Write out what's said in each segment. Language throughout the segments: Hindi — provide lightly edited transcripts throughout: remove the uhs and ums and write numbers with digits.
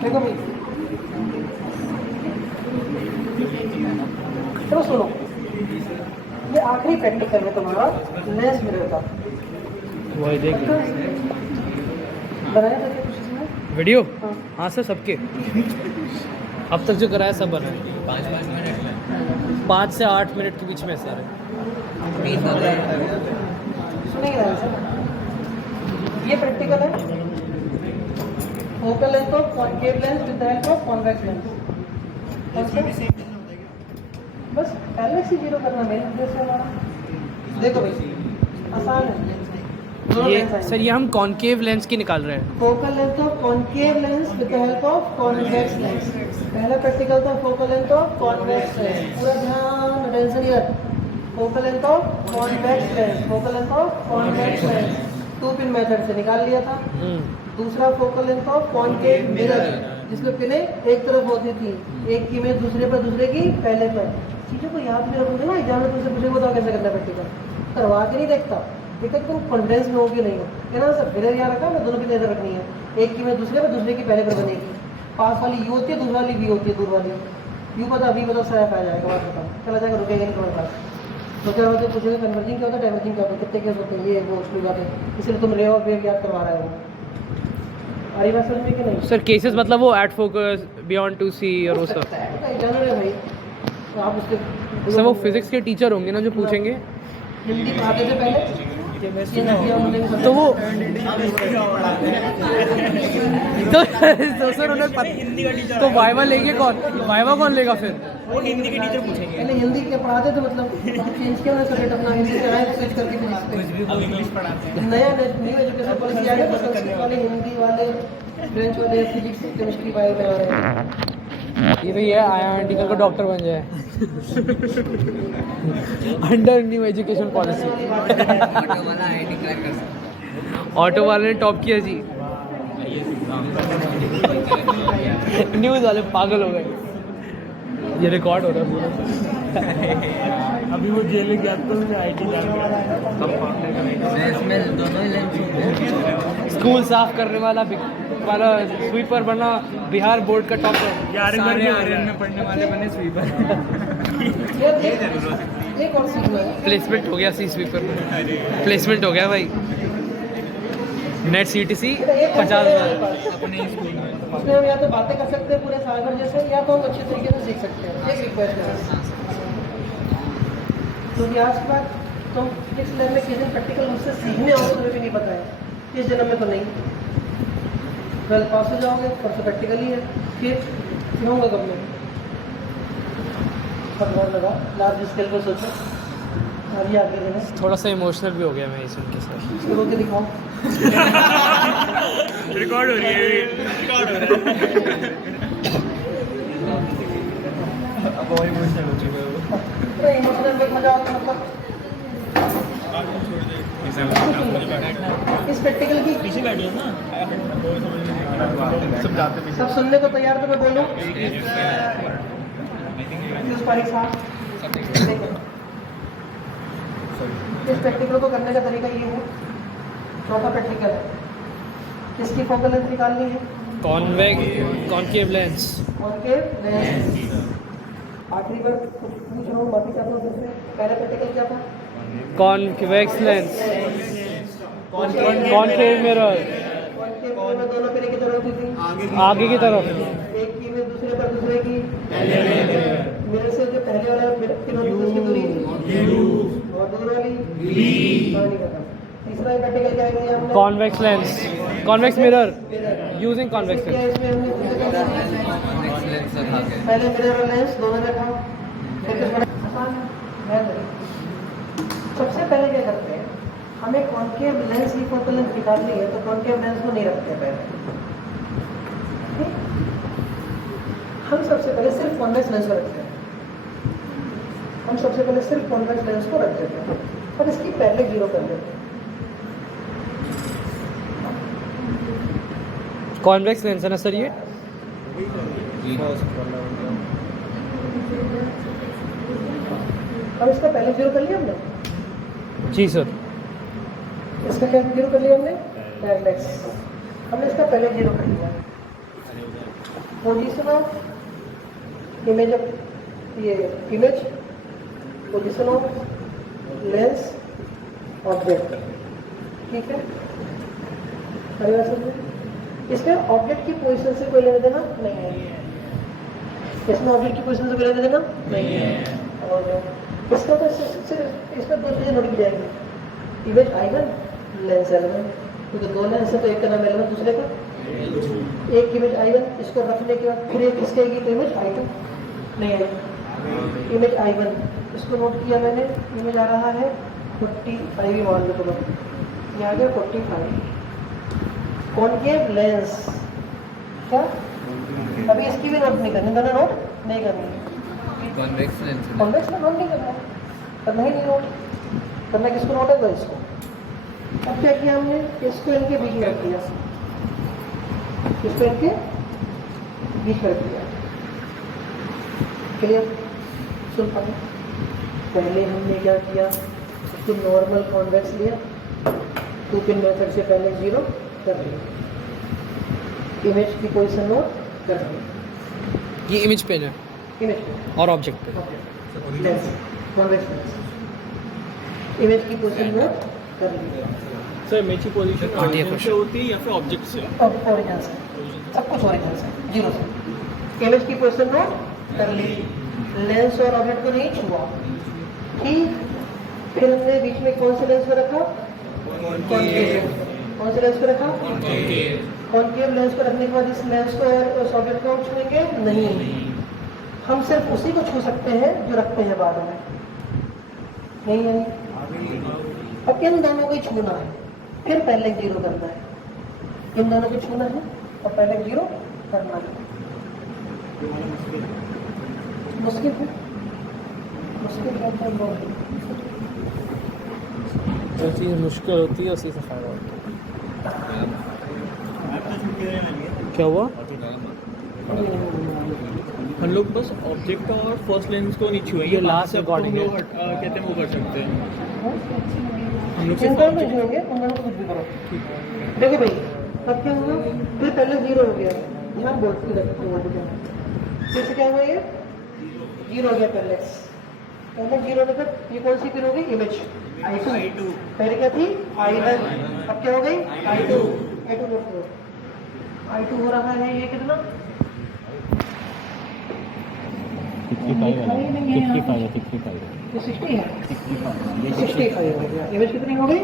देखो भाई, चलो सुनो, ये आखिरी प्रैक्टिकल में तुम्हारा लेंस मिरर था। वही देख बनाया था क्या कुछ इसमें? वीडियो। हाँ। हाँ सर, सबके अब तक जो कराया सब बना है। 5 से 8 मिनट के बीच में सर। सुनेंगे ध्यान से, ये प्रैक्टिकल है focal length of concave lens with the help of convex lens. बस एलएक्स ही जीरो करना मेन उद्देश्य है हमारा। देखो भाई, आसान है। ये सर, ये हम कॉनकेव लेंस की निकाल रहे हैं। Focal length of concave lens with the help of convex lens. पहला प्रैक्टिकल था focal length of convex lens. पूरा ध्यान, attention here. Focal length of convex lens, focal length of convex lens 2 pin method से निकाल लिया था। दूसरा focal length of concave mirror, जिसमें पिने एक तरफ होती थी, एक की में दूसरे पर, दूसरे की पहले पर। चीज़ों को याद में रखोगे ना, एग्जाम में तुमसे पूछेगा बताओ कैसे करना प्रैक्टिकल, करवा के नहीं देखता, देखा तुम कॉन्फिडेंस में हो कि नहीं हो। कहना सर मिरर यहाँ रखा, मैं दोनों की नजर रखनी है, एक की में दूसरे पर, दूसरे की पहले पर बनेगी। पास वाली यू होती है, दूसरी वाली वी होती है, दूर वाली यू पता, वी पता, सैफ आ जाएगा, बात बताओ, चला जाएगा, रुकेगा नहीं तुम्हारे पास। तो क्या होता है, पूछेगा कन्वर्जिंग क्या होता है, डाइवर्जिंग क्या होता है, कितने केस होते हैं, ये वो उसकी बात है, इसलिए तुम रे और वेव याद करवा रहे हो। आ रही बात समझ में कि नहीं सर केसेस मतलब वो एट फोकस, बियॉन्ड टू सी और वो सब। जानवर है भाई, तो आप उसके सर वो फिजिक्स के टीचर होंगे ना जो पूछेंगे। हिंदी पढ़ाते थे पहले, तो वो तो सर उन्हें हिंदी का टीचर तो वाइवा लेंगे कौन, वाइवा कौन लेगा फिर? वो हिंदी के टीचर पूछेंगे। पहले हिंदी के पढ़ाते थे, मतलब चेंज किया ना सब्जेक्ट अपना, हिंदी से आए स्विच करके अब इंग्लिश पढ़ाते हैं। नया न्यू एजुकेशन पॉलिसी आ गया, तो संस्कृत वाले, हिंदी वाले, फ्रेंच वाले फिजिक्स केमिस्ट्री बायो में आ रहे हैं। ये तो ये IIT का डॉक्टर बन जाए under new education policy. Auto वाले ने टॉप किया जी। न्यूज़ वाले पागल हो गए। ये रिकॉर्ड हो रहा है पूरा। अभी वो जेल गया तो IT जान इसमें दोनों ही लेंस होंगे। स्कूल साफ करने वाला स्वीपर बना बिहार बोर्ड का टॉपर। आर्यन में पढ़ने वाले बने स्वीपर। एक और सीखना है, प्लेसमेंट हो गया सी स्वीपर में, प्लेसमेंट हो गया भाई। नेट CTC 50,000 अपने स्कूल में। उसमें हम या तो बातें कर सकते हैं पूरे साल भर जैसे, या तो हम अच्छे तरीके से सीख सकते हैं। एक रिक्वेस्ट है, तो आज के बाद तुम फिजिक्स लैब में किस दिन प्रैक्टिकल मुझसे सीखने आओगे, तुम्हें भी नहीं पता है, इस जन्म में तो नहीं। 12 पास हो जाओगे, परसों प्रैक्टिकल ही है, फिर होगा कब में बहुत लगा लार्ज स्केल पर सोचो। अभी आगे देना, थोड़ा सा इमोशनल भी हो गया मैं ये सुन के सर। इसको रोक के दिखाओ। रिकॉर्ड हो रही है, रिकॉर्ड हो रहा है। अब और इमोशनल हो चुका है वो। इमोशनल में मजा आता मतलब इस प्रैक्टिकल की पीछे बैठिए ना। सब सुनने को तैयार, तो मैं बोलूं उस पारिक साहब, देखो इस प्रैक्टिकल को करने का तरीका ये है। चौथा प्रैक्टिकल है, किसकी फोकल लेंथ निकालनी है, कॉनकेव लेंस। Concave lens. आखिरी बार पूछ रहा हूँ, बाकी क्या था उसमें, पहला प्रैक्टिकल क्या था, convex lens, concave mirror, concave में दोनों पेरे की तरफ होती थी, आगे की तरफ, एक की में दूसरे पर, दूसरे की मिरर से जो पहले वाला पिन होती थी उसकी दूरी और दूर वाली कहानी खत्म। तीसरा प्रैक्टिकल क्या किया हमने, convex lens, convex mirror using convex किया लेंस। इसमें हमने पहले मिरर और लेंस दोनों रखा, फिर कुछ बड़ा आसान है। सबसे पहले क्या करते हैं, हमें कॉनकेव लेंस की फोकल लेंथ निकालनी है, तो कॉनकेव लेंस को नहीं रखते पहले, ठीक? हम सबसे पहले सिर्फ कॉन्वेक्स लेंस को रखते हैं, हम सबसे पहले सिर्फ कॉन्वेक्स लेंस को रख देते हैं और इसकी पहले जीरो कर देते हैं। कॉन्वेक्स लेंस है ना सर ये? और इसका पहले जीरो कर लिया हमने, जी सर। इसका क्या जीरो कर लिया हमने, पैरेलैक्स। हमने इसका पहले जीरो कर लिया। पोजीशन ऑफ इमेज ऑफ ये image, position of lens object, ठीक है। अरे समझे, इसमें ऑब्जेक्ट की पोजीशन से कोई लेना देना नहीं है, इसमें ऑब्जेक्ट की पोजीशन से कोई लेना देना नहीं है। और इसका तो इसमें दो चीजें नोट की जाएगी, इमेज I1, लेंस L1, क्योंकि दो लेंस है तो एक का नाम L1 दूसरे का, एक इमेज I1 इसको रखने के बाद फिर एक इसके आएगी तो इमेज I2 नहीं आएगी। इमेज I1 इसको नोट किया मैंने, इमेज आ रहा है 45 ही मान लो, तो ये आ गया 45। कॉनकेव लेंस क्या, अभी इसकी भी नोट नहीं करनी, दोनों नोट नहीं करनी, कॉन्वेक्स लेंस कॉन्वेक्स में नोट नहीं करना, करना ही नहीं नोट, करना किसको नोट है, इसको। अब क्या किया हमने, इसको इनके बीच में रख दिया, इसको इनके बीच में रख दिया, क्लियर। सुन पाए, पहले हमने क्या किया, इसको नॉर्मल कॉन्वेक्स लिया, 2 पिन मेथड से पहले जीरो कर लिया, इमेज की पोजीशन नोट कर लिया, ये इमेज पेन है इमेज और ऑब्जेक्ट पे लेंस, कॉन्वेक्स लेंस, इमेज की पोजीशन नोट कर लिया। सर इमेज की पोजीशन ऑरिजिन से होती है या फिर ऑब्जेक्ट से? ओरिजिन से, सब कुछ ओरिजिन से, जीरो से। इमेज की पोजीशन नोट कर ली, लेंस और ऑब्जेक्ट को नहीं छुआ, ठीक। फिर हमने बीच में कौन से लेंस को रखा, कॉनकेव। कौन से लेंस को रखा, कॉनकेव लेंस को रखने के बाद इस लेंस को और उस ऑब्जेक्ट को हम छुएंगे नहीं, हम सिर्फ उसी को छू सकते हैं जो रखते हैं बाद में, नहीं है। अब इन दोनों को ही छूना है, फिर पहले जीरो करना है, इन दोनों को छूना है और पहले जीरो करना है। मुश्किल है, मुश्किल है, जो चीज़ मुश्किल होती है उसी से फायदा होता है। क्या हुआ, हम लोग बस ऑब्जेक्ट और फर्स्ट लेंस को नहीं छुए, ये last recording है। कहते हैं वो कर सकते हैं हम लोग इन सिर्फ दोनों को छूएंगे, उन दोनों को कुछ भी करो। देखो भाई, अब क्या हुआ, फिर पहले जीरो हो गया, यहाँ बोलते रखते हैं, फिर से क्या हुआ, ये जीरो हो गया पहले जीरो होकर ये कौन सी पिन हो गई, इमेज I2, पहले क्या थी I1, अब क्या हो गई I2 हो रहा है, ये कितना 65 है, 65 हो गया, इमेज कितनी हो गई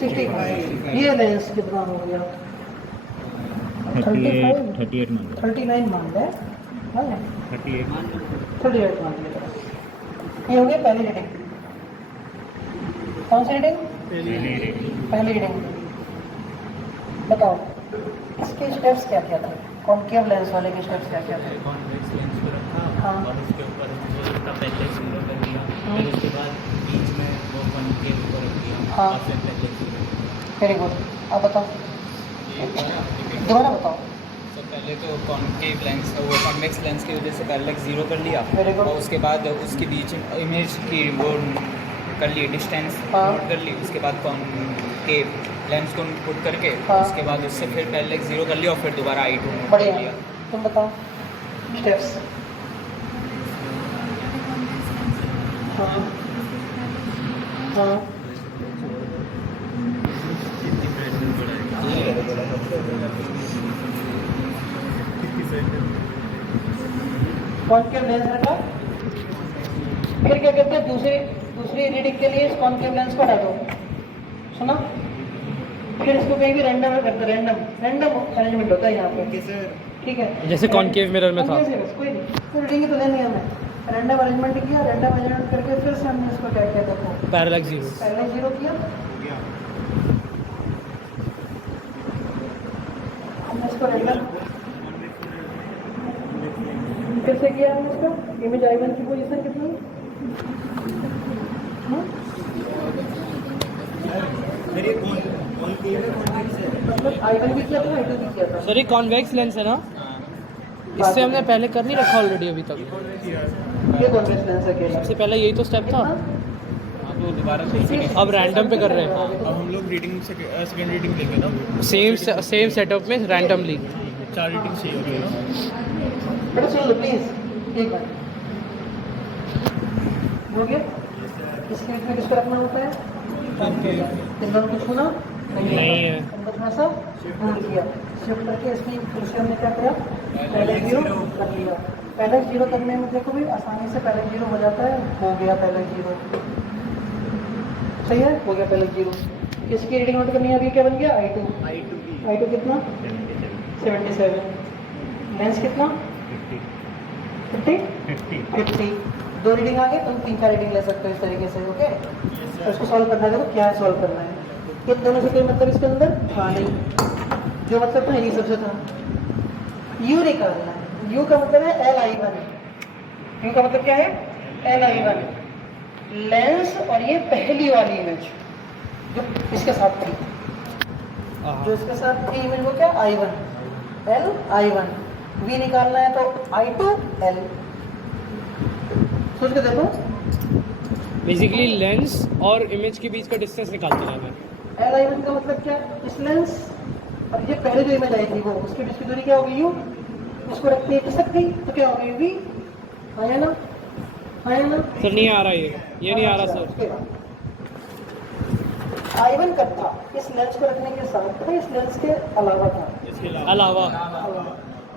65, ये लेंस कितना हो गया 39 मान ले, 38 मान लिया। ये हो गया पहली रीडिंग, कौन सी रीडिंग, पहली रीडिंग। बताओ इसके स्टेप्स क्या क्या थे, कॉनकेव लेंस वाले के स्टेप्स क्या क्या थे। कॉन्वेक्स लेंस को रखा हाँ। और उसके ऊपर वो इसका पहले जीरो कर दिया, फिर उसके बाद बीच में वो कॉन्केव को रख दिया हाँ। और फिर पहले जीरो। वेरी गुड, अब बताओ दोबारा बताओ। तो पहले तो कॉन्केव लेंस वो कॉन्वेक्स लेंस की वजह से पहले जीरो कर लिया Very good. और उसके बाद उसके बीच इमेज की वो कर ली डिस्टेंस हाँ। नोट कर ली, उसके बाद कॉन्केव लेंस को पुट करके हाँ। उसके बाद उससे फिर पहले जीरो कर लिया और फिर दोबारा I2 नोट कर बढ़िया, लिया। तुम बताओ स्टेप्स। हाँ हाँ कॉनकेव लेंस रखा, फिर क्या करते हैं, दूसरी रीडिंग के लिए इस कॉनकेव लेंस को हटा दो, सुना। फिर इसको कहीं भी रैंडम में करते, रैंडम अरेंजमेंट होता है यहाँ पे, ठीक है, जैसे कॉनकेव मिरर में था। कोई नहीं, कोई रीडिंग तो लेनी है हमें, रैंडम अरेंजमेंट किया, रैंडम अरेंजमेंट करके फिर से हमने इसको क्या किया, देखो पैरेलल जीरो, पहले जीरो किया, हमने इसको रैंडम फिर से किया, हमने इसको इमेज I1 की पोजीशन कितनी, मतलब I1 भी किया था, I2 भी किया था। सर ये कॉन्वेक्स लेंस है ना, इससे हमने पहले कर नहीं रखा ऑलरेडी अभी तक, ये कॉन्वेक्स लेंस है, सबसे पहले यही तो स्टेप था। उसको दोबारा से अब रैंडम पे कर रहे हैं अब हम लोग रीडिंग सेकेंड रीडिंग लेंगे ना, सेम सेटअप में रैंडमली 4 रीडिंग चाहिए होगी ना। बेटा सुन लो प्लीज, एक बार हो गया। इसके बीच में किसको रखना होता है? इस बार कुछ होना नहीं है। अंदर थोड़ा सा होल्ड किया, शिफ्ट करके इसकी फिर से हमने क्या किया, पहले 0 कर लिया। पहले 0 करने में देखो भी आसानी से पहले 0 हो जाता है, हो गया पहले 0। सही है, हो गया पहले 0। किसकी रीडिंग नोट करनी है अभी? क्या बन गया? I2 कितना? 77। लेंस कितना? 50। 2 रीडिंग आ गए, तुम 3-4 रीडिंग ले सकते हो इस तरीके से। ओके, तो इसको सॉल्व करना है। तो क्या सॉल्व करना है? इन दोनों से कोई मतलब इसके अंदर था नहीं, जो मतलब था यही सबसे था। U निकालना है। U का मतलब है Li1। U का मतलब क्या है? Li1। लेंस और ये पहली वाली इमेज जो इसके साथ थी, जो इसके साथ थी इमेज वो क्या? I1। Li1। V निकालना है तो I2 L। सोच के देखो, बेसिकली लेंस और इमेज के बीच का डिस्टेंस निकालते जाना है। Li1 का मतलब क्या? इस लेंस अब ये पहले जो इमेज आई थी वो, उसके बीच की दूरी क्या होगी? U। उसको रखते खिसक गई तो क्या होगी? V। आया ना? सर नहीं आ रहा ये नहीं आ रहा सर। I1 कब था? इस लेंस को रखने के साथ था, इस लेंस के अलावा था। अलावा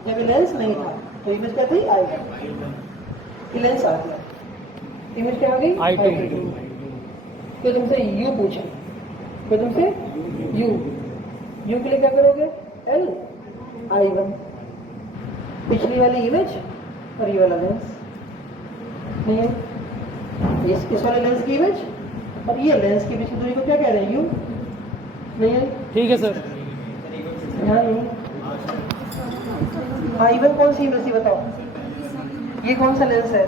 जब ये लेंस नहीं था तो इमेज क्या थी? I1। ये लेंस आ गया, इमेज क्या आ गई? I2। तो तुमसे U पूछे, तो तुमसे U के लिए क्या करोगे? L I1। पिछली वाली इमेज और ये वाला लेंस नहीं है, इस वाले लेंस की इमेज और ये लेंस के बीच की दूरी को क्या कह रहे हैं? U नहीं है। ठीक है सर। यहाँ नहीं। I1 कौन सी इमेज थी बताओ? ये कौन सा लेंस है?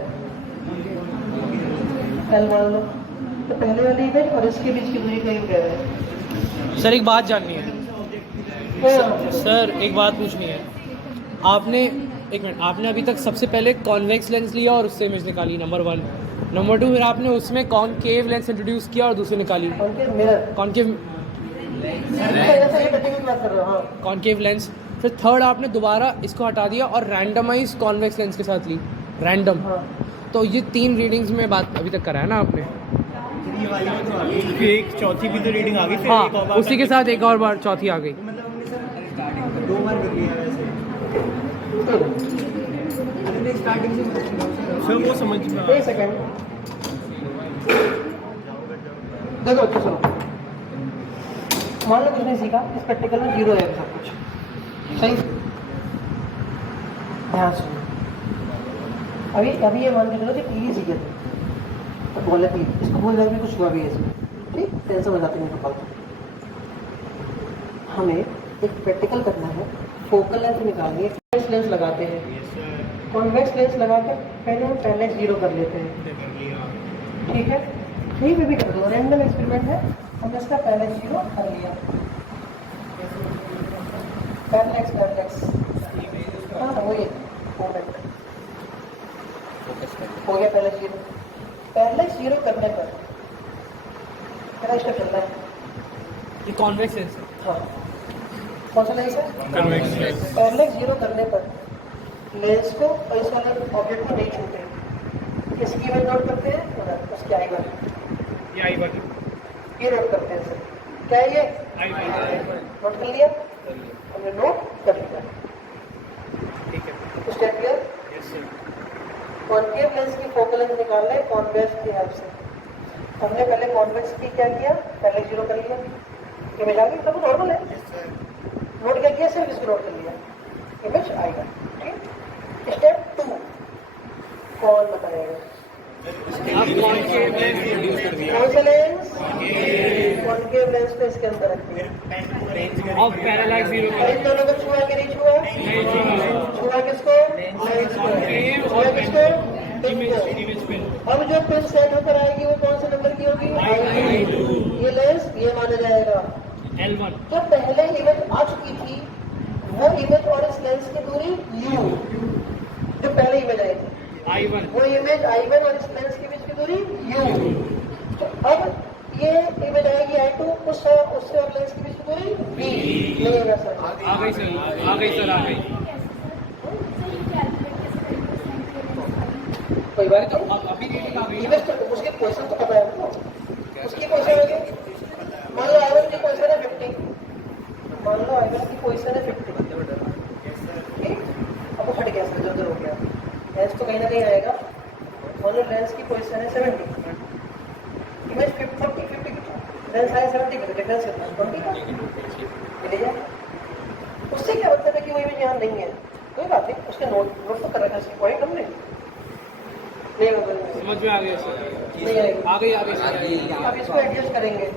L मान लो। तो पहले वाली इमेज और इसके बीच की दूरी का ये कह रहे हैं। सर एक बात जाननी है सर, एक बात पूछनी है। आपने एक मिनट, आपने अभी तक सबसे पहले कॉन्वेक्स लेंस लिया और उससे इमेज निकाली, नंबर 1। नंबर 2 फिर आपने उसमें कॉनकेव लेंस इंट्रोड्यूस किया और दूसरी निकाली, कॉनकेव कॉनकेव लेंस। फिर थर्ड आपने दोबारा इसको हटा दिया और रैंडमाइज कॉन्वेक्स लेंस के साथ ली, रैंडम। तो ये 3 रीडिंग्स में बात अभी तक करा है ना आपने? फिर एक चौथी भी तो रीडिंग आ गई, फिर एक और हाँ, बार उसी के साथ एक और बार चौथी आ गई। सर वो समझ में एक सेकंड देखो, अच्छा सुनो। मान लो कुछ नहीं सीखा, इस प्रैक्टिकल में 0 है सब कुछ, सही? ध्यान सुनो। अभी ये मान के चलो कि पीली सीखे थे तो बोले पीली, इसको भूल जाए कुछ हुआ भी है इसमें, ठीक? टेंशन हो जाती है तो फालतू। हमें एक प्रैक्टिकल करना है, फोकल लेंथ निकालनी है। कॉन्वेक्स लेंस लगाते हैं, कॉन्वेक्स लेंस लगा के पहले हम पैरेलल 0 कर लेते हैं, ठीक है? कहीं पे भी कर दो, रैंडम एक्सपेरिमेंट है। हमने इसका पैरेलल 0 कर लिया, पैरेलल हाँ वही हो गया पैरेलल 0। पैरेलल 0 करने पर क्या स्टेप चल रहा है? ये कॉन्वेक्स लेंस है। हाँ, कौन सा लेंस है? पैरेलल 0 करने पर लेंस को और इस वाले ऑब्जेक्ट को नहीं छूते, इसकी इमेज नोट करते हैं, उसकी I1 ये नोट करते हैं। सर क्या है ये? नोट कर लिया, हमने नोट कर लिया, ठीक है। Step clear? कॉनकेव लेंस की फोकल लेंथ निकालना है कॉन्वेक्स की हेल्प से। हमने पहले कॉन्वेक्स की क्या किया? पहले 0 कर लिया, इमेज आ गई, सब नॉर्मल है। नोट क्या किया? सिर्फ इसको नोट कर लिया, इमेज आएगा, ठीक? स्टेप 2 कौन बताएगा? कौन सा लेंस? कॉनकेव लेंस पे इसके अंदर रखिए और पैरेलल 0 इन दोनों को छुआ के नहीं छुआ? छुआ किसको? लेंस को। छुआ किसको? इमेज पे। अब जो पिन सेट होकर आएगी वो कौन से नंबर की होगी? I2। ये लेंस ये माना जाएगा L1। जो पहले इमेज आ चुकी थी वो इमेज और इस लेंस की दूरी U, जो पहले इमेज आई थी I1 वो इमेज I1 और इस लेंस के बीच की दूरी U। तो अब बी नहीं होगा सर। आ गई सर, आ गई सर, आ गई। कोई बात तो नहीं, अब अभी रीडिंग आ गई। इन्वेस्ट उसके क्वेश्चन तो पता है ना, उसकी क्वेश्चन आगे मान लो I1 की क्वेश्चन है 50, मान लो I1 की क्वेश्चन है 50, ठीक, अब वो हट गया सर, इधर हो गया, लेंस तो कहीं ना कहीं आएगा। मान लो लेंस की क्वेश्चन है 70, इमेज 50 लेंस आया 70 का, डिफरेंस कितना 20 का मिल जाए। उससे क्या मतलब है कि वो इमेज यहाँ नहीं है, कोई बात नहीं, उसके नोट तो कर रखा है, उसकी पॉइंट हमने नहीं होगा, समझ में आ गया सर, नहीं आएगा। आ गई, आ गई। अब इसको एडजस्ट करेंगे,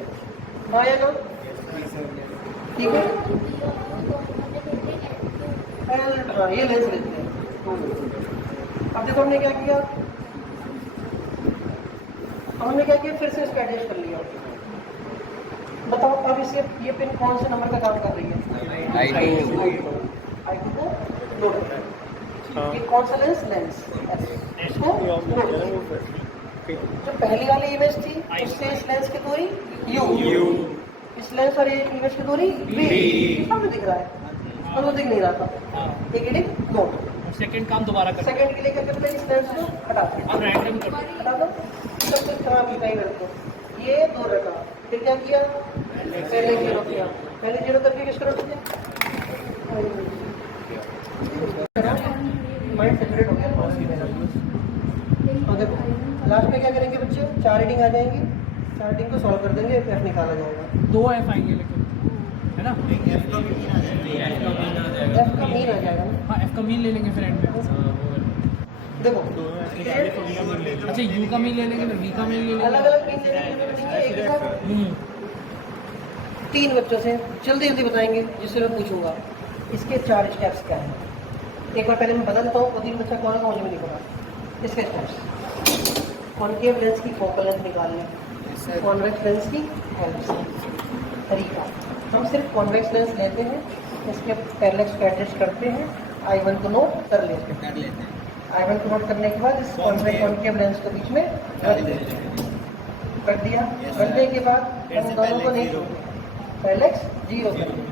हाँ या ना, ठीक है। हाँ ये लेंस लेते हैं। अब देखो हमने क्या किया, हमने क्या किया, फिर से इसको एडजस्ट कर लिया। बताओ अब इसे ये पिन कौन से नंबर का काम कर रही है? I2 को लोड करना है। ये कौन सा लेंस? लेंस इसको लोड करना है। जो पहली वाली इमेज थी उससे इस लेंस की दूरी u, इस लेंस और ये इमेज की दूरी v, सामने दिख रहा है और वो दिख नहीं रहा था, एक रीडिंग नोट। सेकंड काम दोबारा कर। सेकंड के लिए क्या करते हैं, इस लेंस को हटा दो, अब रैंडम कर। हटा दो, सब कुछ खराब लिखा ही मेरे को, ये दूर रखा, फिर क्या किया, पहले जीरो किया, पहले जीरो करके किसको रख दिया, माइंड सेपरेट हो गया पास की मेरा। और देखो लास्ट में क्या करेंगे बच्चे, 4 रीडिंग आ जाएंगी, 4 रीडिंग को सॉल्व कर देंगे, एफ निकाला जाएगा। 2 एफ आएंगे लेकिन, है ना? एफ का मीन आ जाएगा ना, हाँ, एफ का मीन ले लेंगे फिर एंड में। देखो अच्छा, यू का मीन ले लेंगे फिर वी का मीन ले लेंगे। अलग अलग मीन लेने की जरूरत नहीं है, एक ही साथ 3 बच्चों से जल्दी जल्दी बताएंगे, जिससे मैं पूछूंगा इसके 4 स्टेप्स क्या हैं। एक बार पहले मैं बता देता हूँ, 3 बच्चा कौन मुझे भी नहीं पता। इसके स्टेप्स, कॉनकेव लेंस की फोकल लेंथ निकालनी, कॉन्वेक्स लेंस की हेल्प से तरीका, हम सिर्फ कॉन्वेक्स लेंस लेते हैं, इसके पैरेलक्स को एडजस्ट करते हैं, I1 को नोट कर लेते हैं, I1 को नोट करने के बाद इस कॉन्वेक्स कॉनकेव लेंस को बीच में रख देते हैं, कर दिया। रखने के बाद हम दोनों को नहीं छोड़ते, पैरेलक्स 0 करेंगे,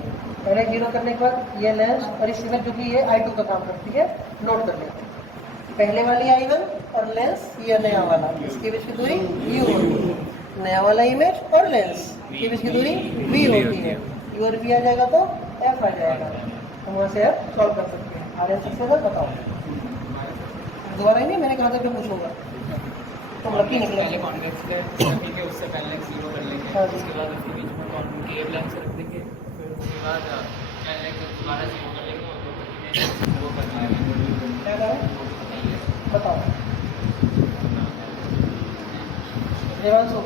पहले 0 करने के बाद ये लेंस और इस इमेज जो कि ये I2 का काम करती है, नोट कर लेते हैं। पहले वाली I1 और लेंस, ये नया वाला, इसके बीच की दूरी u होती है, नया वाला इमेज और लेंस के बीच की दूरी v होती है, u और v आ जाएगा तो f आ जाएगा, हम वहाँ से f सॉल्व कर सकते हैं। आर एस सक्सेस बताओ, दोबारा ही नहीं, मैंने कहा था कि पूछूंगा, तो लकी निकले। पहले कॉन्वेक्स लेंस ठीक है, उससे पहले 0 कर लेंगे, हाँ। उसके बाद उसके बीच में कॉन्केव लेंस रख देंगे, फिर उसके बाद पहले दोबारा 0 कर लेंगे और वो करना है। क्या करें बताओ, देवांशु